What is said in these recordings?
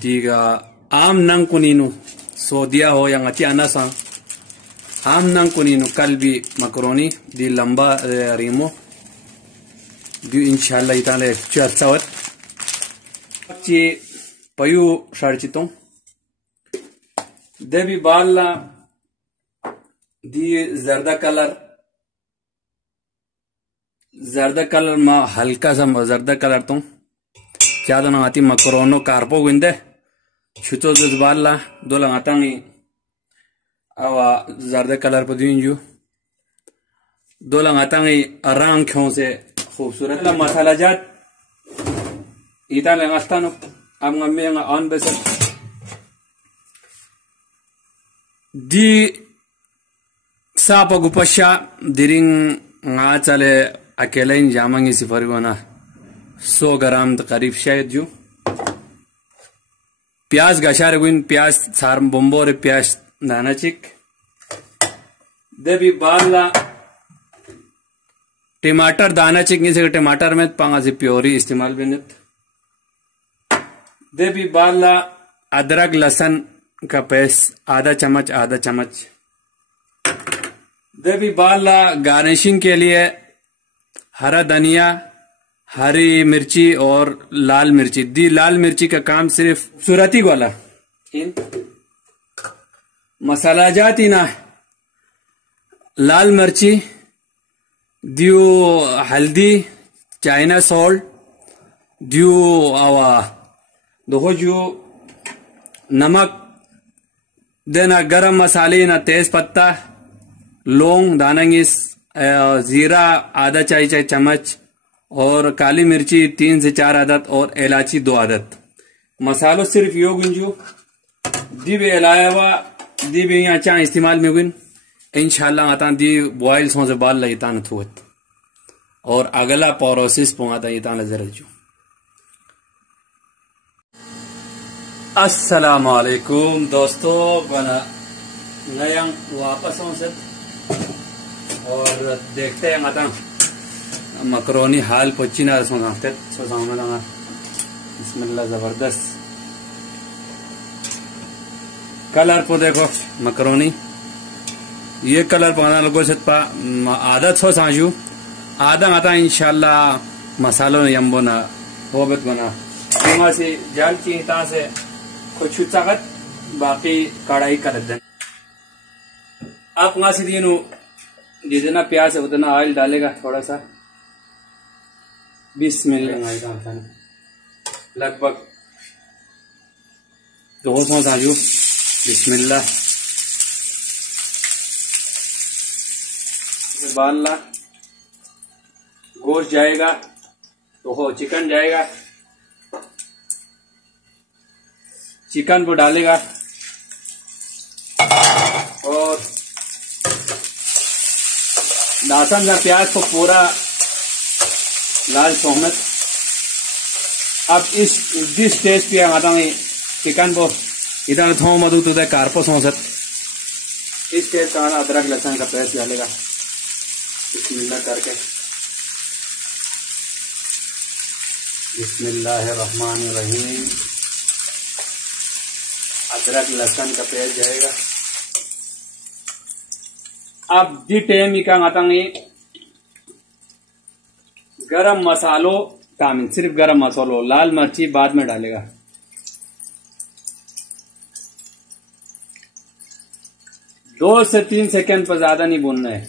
diga am nang kuninu so dia ho yang ati anasa am nang kuninu kalbi macaroni di lamba rimo di inshallah itale chawat ci payu sharchitong debi balla di zarda colour मा हल्का सा जर्दा colour तो ज्यादा ना आती मकरोनो कार्पो विंदे छुतो जज्बाला दो लगातांगी आवा जर्दा कलर पर दिंजू दो लगातांगी रंग क्यों से खूबसूरत ला मसाला जात इता लगास्तानो अब गम्मे ऑन बेस दी सापा गुपशा दिरिंग nga chale अकेला इन जामांगी सिफर गोना 100 ग्राम करीब शायद जो प्याज गशार गुइन प्याज सार बम्बोर प्याज दाना चिक देवी बाला टमाटर दाना चिक नहीं से टमाटर में पांगा से प्योरी इस्तेमाल बिनत देवी बाला अदरक लहसुन का पेस्ट आधा चम्मच देवी बाला गार्निशिंग के लिए हरा धनिया हरी मिर्ची और लाल मिर्ची दी लाल मिर्ची का काम सिर्फ सूरती वाला इन मसाला जाती ना लाल मिर्ची दियो हल्दी चाइना सॉल्ट दियो आवा दो जो नमक देना गरम मसाले ना तेज पत्ता लौंग दानांगिस जीरा आधा चाय चम्मच और काली मिर्ची 3 से 4 आदत और इलायची 2 आदत मसालों सिर्फ यो गुंजू दीबे अलावा दीबे यहाँ चाय इस्तेमाल में गुन इंशाल्लाह आता दी बॉयल सो से बाल लईता न थुत और अगला प्रोसेस पहुंचा इता नजर जो अस्सलाम वालेकुम दोस्तों बना नया वापस हो से और देखते हैं माता मकरोनी हाल पच्चीना बिस्मिल्लाह जबरदस्त कलर को देखो मकरोनी ये कलर पाना लोगों से आदत हो साजू आधा माता इंशाल्लाह मसालों ने यम्बो ना होबत बना से जाल की हिता से कुछ ताकत बाकी कढ़ाई कर दे आप वहां से दिनों जितना प्याज है उतना ऑयल डालेगा थोड़ा सा बिस्मिल्लाह लगभग 200 साजू बिस्मिल्लाह बाल ला गोश्त जाएगा तो हो चिकन जाएगा चिकन को डालेगा और लहसुन का प्याज को पूरा लाल सोहमत अब इस स्टेज पे आता मैं चिकन को इधर थो मधु तो कार्पो सोसत इस स्टेज का अदरक लहसुन का पेस्ट डालेगा बिस्मिल्लाह करके बिस्मिल्लाहिर्रहमानिर्रहीम अदरक लहसुन का पेस्ट जाएगा अब दी टाइम का आतांगे गरम मसालो कामिल सिर्फ गरम मसालो लाल मिर्ची बाद में डालेगा 2 से 3 सेकंड पर ज्यादा नहीं भूनना है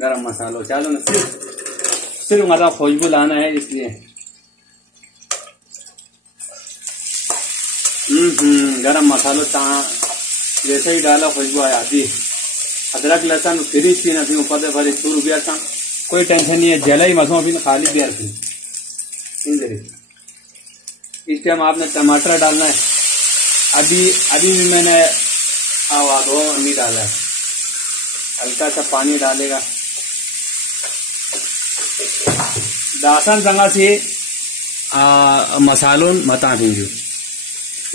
गरम मसालो चलो ना सिर्फ मतलब खुशबू लाना है इसलिए गरम मसालो जैसे ही डाला खुशबू आ जाती है अदरक लहसुन फ्रिज भी नहीं ऊपर से भले 2 रुपया का कोई टेंशन नहीं है जला ही मसों भी खाली बियर थी इस टाइम आपने टमाटर डालना है अभी भी मैंने आवाज नहीं डाला है हल्का सा पानी डालेगा दासन संगा से मसालों मता भेजो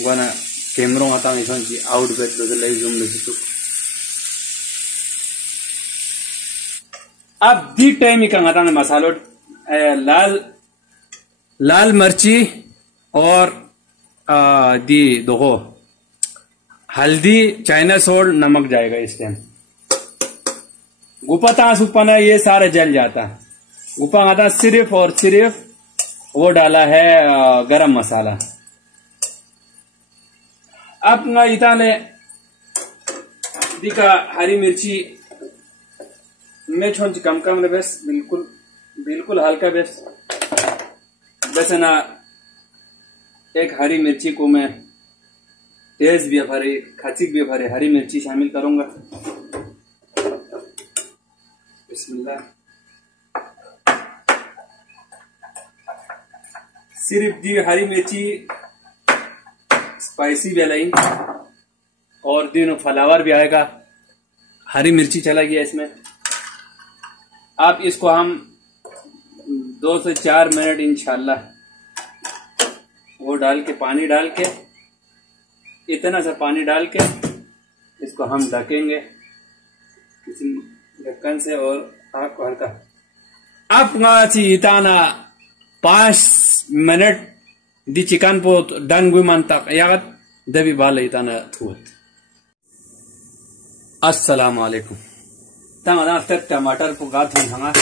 वना कैमरों मता नहीं आउट बैठ दो लाइव जूम में तो अब दी टाइम ही कंगा मसालो लाल मिर्ची और दी देखो हल्दी चाइना सॉल्ट नमक जाएगा इस टाइम। गुपा तास उपना ये सारे जल जाता। गुपा आता सिर्फ और सिर्फ वो डाला है गरम मसाला। अब ना इताने दिका हरी मिर्ची में छोंच कम कम ने बस बिल्कुल बिल्कुल हल्का बस ना एक हरी मिर्ची को मैं तेज भी भरे खचिक भी भरे हरी मिर्ची शामिल करूंगा। बिस्मिल्लाह। सिर्फ दी हरी मिर्ची स्पाइसी भी लाई और दिन फ्लावर भी आएगा। हरी मिर्ची चला गया इसमें। अब इसको हम 2 से 4 मिनट इंशाल्लाह वो डाल के पानी डाल के इतना सा पानी डाल के इसको हम ढकेंगे किसी ढक्कन से और आग को हल्का। अब ngaci itana 5 minute di chicken po dan gue mantak yakat debi bala itana thuat। अस्सलाम वालेकुम। तंगा तक टमाटर को गाथ हंगा।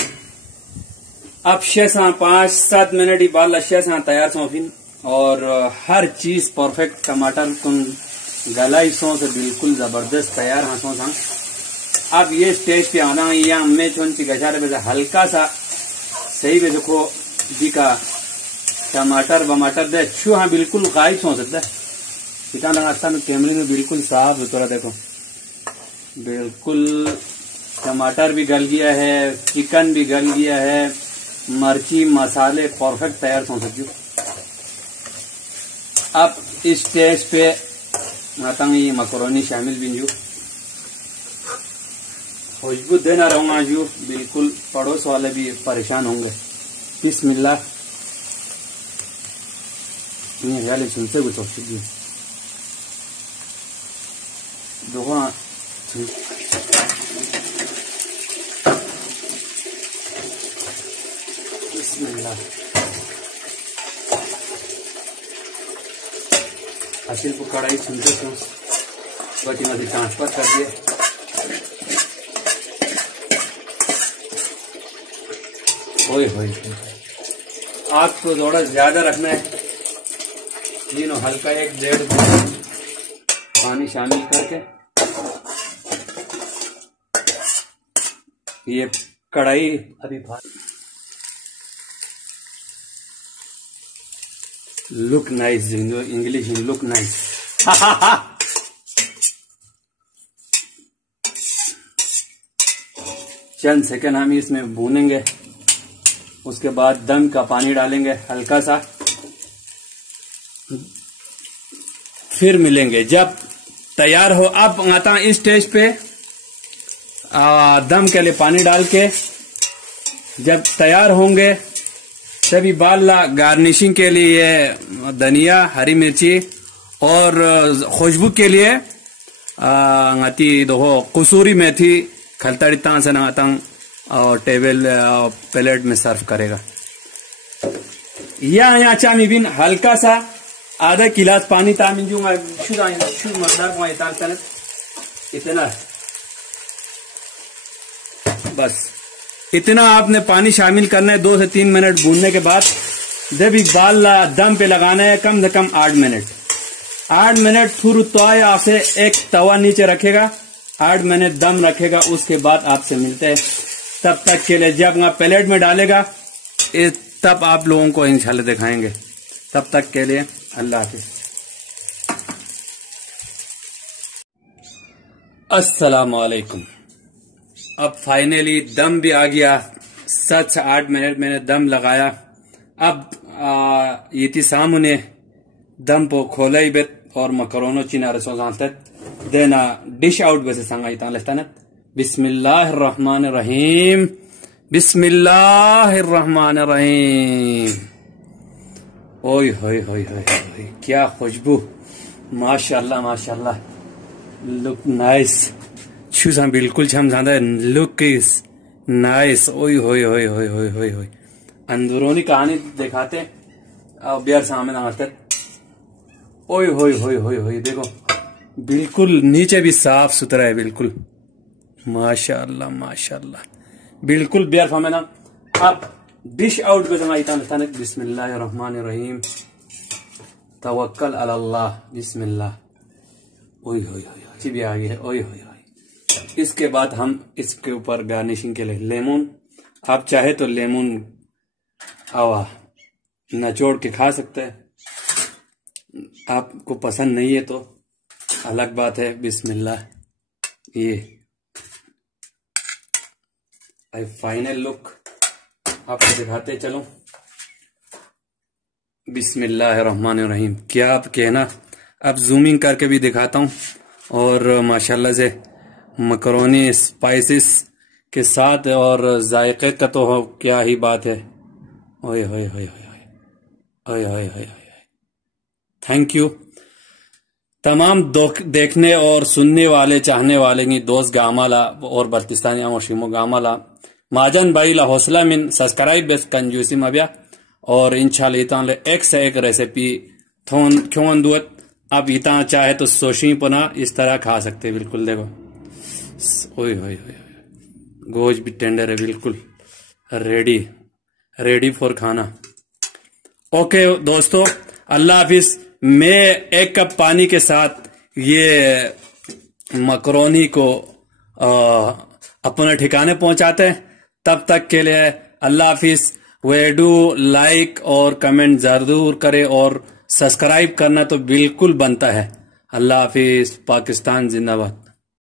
अब 5-7 मिनट ही बाल शेसा तैयार सो फिर और हर चीज परफेक्ट टमाटर कुन गलाई सो से बिल्कुल जबरदस्त तैयार हाँ सो संग। अब ये स्टेज पे आना या मैं चुन ची गचारे पे हल्का सा सही पे देखो जी का टमाटर बमाटर दे छू हाँ बिल्कुल गायब हो सकता है। इतना रास्ता में कैमरे में बिल्कुल साफ सुथरा देखो बिल्कुल टमाटर भी गल गया है, चिकन भी गल गया है, मिर्ची मसाले परफेक्ट तैयार हो सकती। अब इस स्टेज पे मातंग ये मकरोनी शामिल भी जो खुशबू देना रहूंगा जो बिल्कुल पड़ोस वाले भी परेशान होंगे। बिस्मिल्लाह। ये गाले सुनते कुछ औषधि देखो बिस्मिल्लाह। असिल को कढ़ाई सुनते क्यों बटी में ट्रांसफर कर दिए। ओए होए आग को थोड़ा ज्यादा रखना है। तीनों हल्का 1-1.5 पानी शामिल करके ये कढ़ाई अभी look nice English look nice. चंद सेकंड हम इसमें भूनेंगे। उसके बाद दम का पानी डालेंगे हल्का सा। फिर मिलेंगे जब तैयार हो। अब आता इस स्टेज पे दम के लिए पानी डाल के जब तैयार होंगे तभी बाला गार्निशिंग के लिए धनिया हरी मिर्ची और खुशबू के लिए देखो कसूरी मेथी खलताड़ी से नातंग और टेबल प्लेट में सर्व करेगा। या चामी बिन हल्का सा आधा गिलास पानी तामिन जो मकदार इतना बस इतना आपने पानी शामिल करना है। 2 से 3 मिनट भूनने के बाद जब इकबाल दम पे लगाना है कम से कम 8 मिनट। 8 मिनट फिर तो आपसे एक तवा नीचे रखेगा 8 मिनट दम रखेगा। उसके बाद आपसे मिलते हैं। तब तक के लिए जब आप प्लेट में डालेगा तब आप लोगों को इंशाल्लाह दिखाएंगे। तब तक के लिए अल्लाह हाफिज। अस्सलाम वालेकुम। अब फाइनली दम भी आ गया। 7 से 8 मिनट मैंने दम लगाया। अब ये सामने दम को खोला ही बेत और मकरोनो चिना रसो देना डिश आउट वैसे सांगा इतना बिस्मिल्लाहिर्रहमानिर्रहीम बिस्मिल्लाहिर्रहमानिर्रहीम। ओए होए होए होए क्या खुशबू माशाल्लाह माशाल्लाह। लुक नाइस छुसा बिल्कुल छम जाता है। Look is nice. ओए होए होए होए होए होए होए अंदरूनी कहानी दिखाते और बियर सामने आते ओए होए होए होए होए, देखो बिल्कुल नीचे भी साफ सुथरा है बिल्कुल, माशाअल्लाह माशाअल्लाह, बिल्कुल बियर फमेना। अब डिश आउट गजमा इतान बिस्मिल्लाहिर्रहमानिर्रहीम, तवक्कल अलल्लाह, बिस्मिल्लाह। ओए होए होए भी आ गई है, ओए होए होए। इसके बाद हम इसके ऊपर गार्निशिंग के लिए लेमन, आप चाहे तो लेमन आवा निचोड़ के खा सकते हैं, आपको पसंद नहीं है तो अलग बात है। बिस्मिल्लाह, ये फाइनल लुक आपको दिखाते चलो। बिस्मिल्लाहिर्रहमानिर्रहीम, क्या आप कहना, अब जूमिंग करके भी दिखाता हूँ। और माशाल्लाह से मकरोनी स्पाइसेस के साथ और जायके का तो क्या ही बात है। ओए होए होए होए होए होए, थैंक यू तमाम देखने और सुनने वाले चाहने वाले की दोस्त गामाला और बल्तिस्तानी आमोशिमो गामाला माजन भाई ला हौसला मिन सब्सक्राइब बेस कंजूसी मबिया। और इंशाल्लाह इतान ले एक से एक रेसिपी थोन क्यों दुत, अब इतना चाहे तो सोशी पना इस तरह खा सकते, बिल्कुल देखो। ओए होए होए, गोश्त भी टेंडर है, बिल्कुल रेडी फॉर खाना। ओके दोस्तों, अल्लाह हाफिज। मैं एक कप पानी के साथ ये मकरोनी को अपने ठिकाने पहुंचाते हैं। तब तक के लिए अल्लाह हाफिज। वीडियो लाइक और कमेंट जरूर करें और सब्सक्राइब करना तो बिल्कुल बनता है। अल्लाह हाफिज, पाकिस्तान जिंदाबाद।